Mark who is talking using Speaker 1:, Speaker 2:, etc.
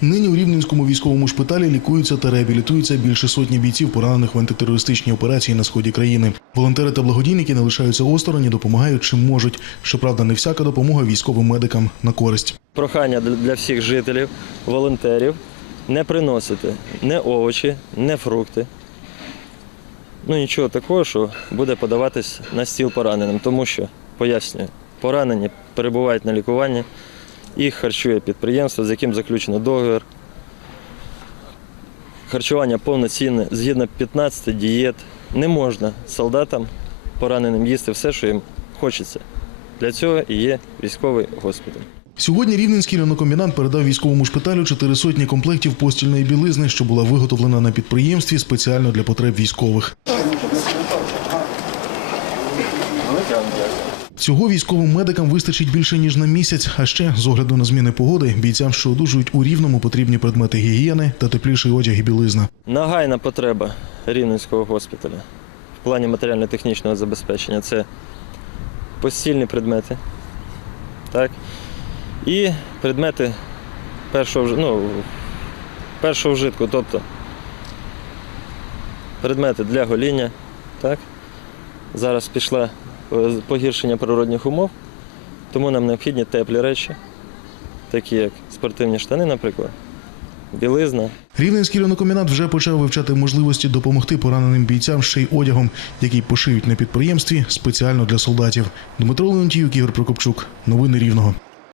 Speaker 1: Нині у Рівненському військовому шпиталі лікуються та реабілітуються більше сотні бійців, поранених в антитерористичній операції на сході країни. Волонтери та благодійники не лишаються осторонь допомагають чим можуть. Щоправда, не всяка допомога військовим медикам на користь.
Speaker 2: Прохання для всіх жителів, волонтерів не приносити не овочі, не фрукти. Ну нічого такого, що буде подаватись на стіл пораненим, тому що, пояснюю, поранені перебувають на лікуванні, їх харчує підприємство, з яким заключено договір. Харчування повноцінне, згідно 15 дієт. Не можна солдатам пораненим їсти все, що їм хочеться. Для цього і є військовий госпіталь.
Speaker 1: Сьогодні Рівненський льонокомбінат передав військовому шпиталю чотири сотні комплектів постільної білизни, що була виготовлена на підприємстві спеціально для потреб військових. Цього військовим медикам вистачить більше ніж на місяць. А ще з огляду на зміни погоди бійцям, що одужують у рівному, потрібні предмети гігієни та тепліший одяг і білизна.
Speaker 2: Нагайна потреба Рівненського госпіталя в плані матеріально-технічного забезпечення це постільні предмети, так? і предмети першого, ну, першого вжитку, тобто предмети для гоління. Так? Зараз пішло е, погіршення природних умов, тому нам необхідні теплі речі, такі як спортивні штани, наприклад, білизна.
Speaker 1: Рівненський льонокомбінат вже почав вивчати можливості допомогти пораненим бійцям ще й одягом, який пошиють на підприємстві спеціально для солдатів. Дмитро Леонтіюк, Ігор Прокопчук. Новини Рівного.